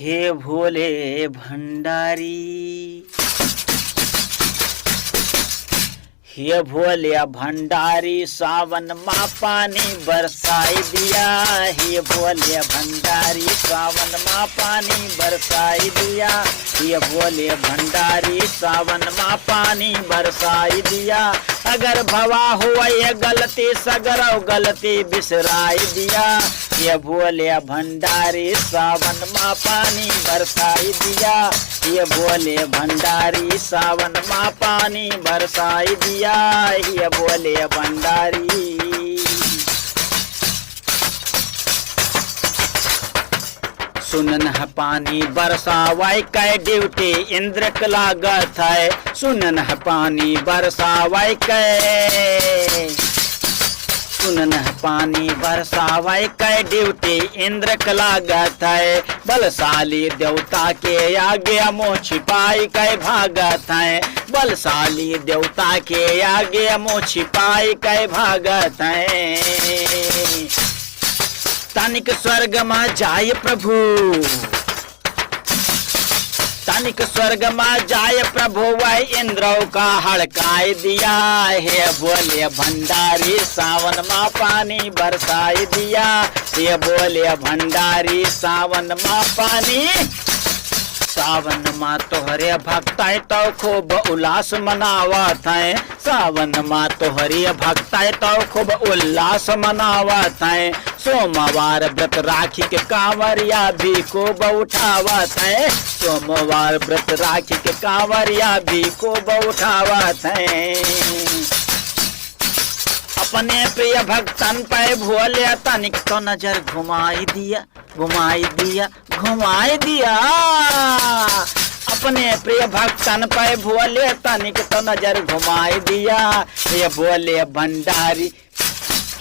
हे भोले भंडारी, हे भोले भंडारी, सावन माँ पानी बरसाई दिया। हे भोले भंडारी, सावन माँ पानी बरसाई दिया। हे भोले भंडारी, सावन माँ पानी बरसाई दिया। अगर भवा हुआ ये गलती, सगरव गलती बिसराई दिया। ये भोले भंडारी, सावन माँ पानी बरसाई दिया। ये भोले भंडारी, सावन माँ पानी बरसाई दिया। ये भोले भंडारी। सुनन है पानी बरसावाई कै ड्यूटी इंद्र के लागत है। सुनन है पानी बरसावाई कै, सुनन है पानी बरसावाई कै ड्यूटी इंद्र के लागत है। बलशाली देवता के आगे मुँह छिपाई कै भागत है। बलशाली देवता के आगे मुँह छिपाई कै भागत है। तनिक स्वर्ग में जाय प्रभु, तनिक स्वर्ग में जाय प्रभु, वह इंद्र का हड़काई दिया। हे बोले भंडारी, सावन माँ पानी बरसाई दिया। हे बोले भंडारी, सावन माँ पानी, सावन माँ तोहरे भक्त तो खूब उल्लास मनावत है। सावन माँ तोहरे भक्त तो खूब उल्लास मनावत है। सोमवार व्रत राखी के कांवरिया भी खूब उठावत है। सोमवार व्रत राखी के कांवरिया भी खूब उठावत है। अपने प्रिय भक्तन पे भोले तनिक तो नजर घुमाई दिया, घुमाई दिया, घुमाई दिया। अपने प्रिय भक्तन पे भोले तनिक तो नजर घुमाई दिया। ये बोले भंडारी,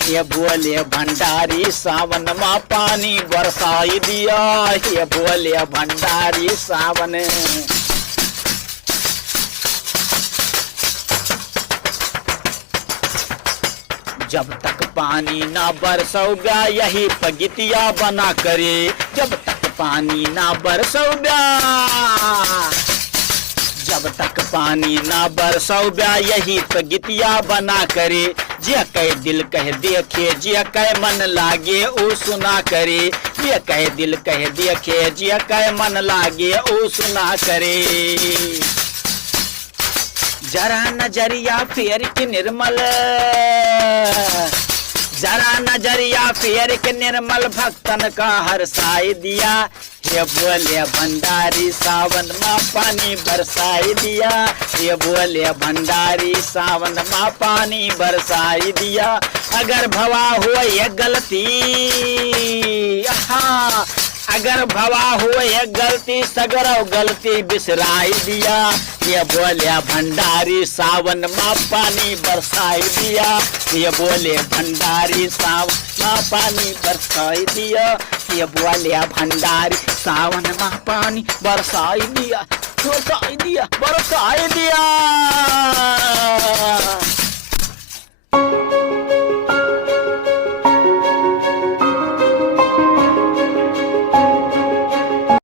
ये बोले भंडारी, सावन माँ पानी बरसाई दिया। ये बोले भंडारी, सावन। जब तक पानी ना बरसोगा यही पगितिया बना करे। जब तक पानी ना बरसोगा, जब तक पानी ना बरसोगा यही पगितिया बना करे। जे कह दिल कह देखे, जे कह मन लागे ओ सुना करे। जे कह दिल कह देखे, जे कह मन लागे ओ सुना करे। जरा नजरिया फेर के निर्मल, जरा नजरिया फेर के निर्मल, भक्तन का हरसाई दिया। ये बोले भंडारी, सावन माँ पानी बरसाई दिया। ये बोले भंडारी, सावन माँ पानी बरसाई दिया। अगर भवा हो ये गलती, हाँ, अगर भवा हो ये गलती, सगरव गलती बिसराई दिया। ये बोले भंडारी, सावन माँ पानी बरसाई दिया। ये बोले भंडारी, सावन माँ पानी बरसाई दिया। ये बोले भंडारी, सावन माँ पानी बरसाई दिया, बरसाई दिया।